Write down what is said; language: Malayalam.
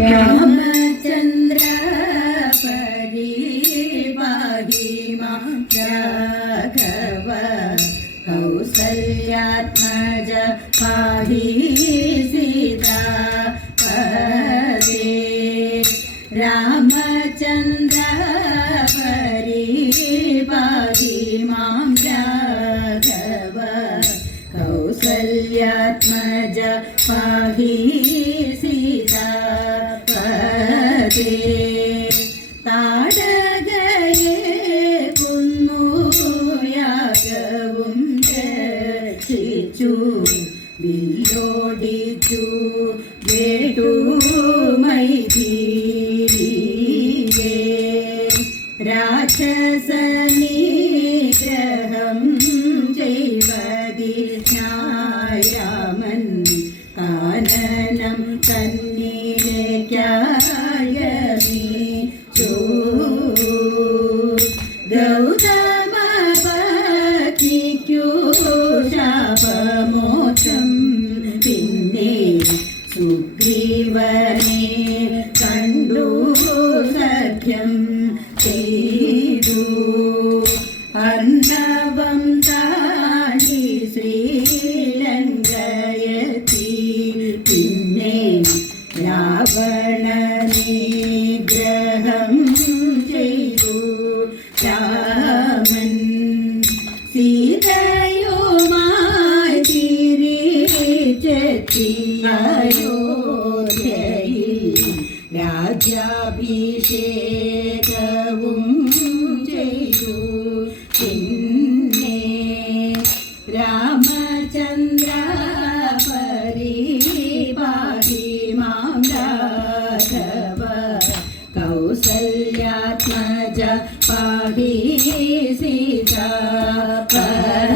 രാമചന്ദ്ര പരിപാഹി മാം രാഘവ കൗസല്യാത്മജ പാഹി സീതാപദേ രാമചന്ദ്ര പരിപാഹി മാം രാഘവ കൗസല്യാത്മജ പാഹി സീതാപദേ താടകയെ കുന്നു യാഗവും രക്ഷിച്ചു വില്ലോടിച്ചു വേട്ടു മൈഥിലിയെ രാക്ഷസ നിഗ്രഹം ചെയ്വതിനായമൻ കാനനം തന്നിലേക്കായമീച്ചു ഗൗതമ പത്നിക്കു ശാപമോക്ഷം പിന്നെ സുഗ്രീവനെ കണ്ടു സഖ്യം ചെയ്തു അർണവം താണ്ടി ശ്രീലങ്കയെത്തി പിന്നെ രാവണ നിഗ്രഹം ചെയ്തു രാമൻ സീതയുമായി തിരിച്ചെത്തിയോധ്യയിൽ രാജ്യാഭിഷേകവും ചെയ്തു പിന്നെ രാമചന്ദ്ര പരിപാഹി മാം രാഘവ കൗസല്യാത്മജ പാഹി സീതാപദേ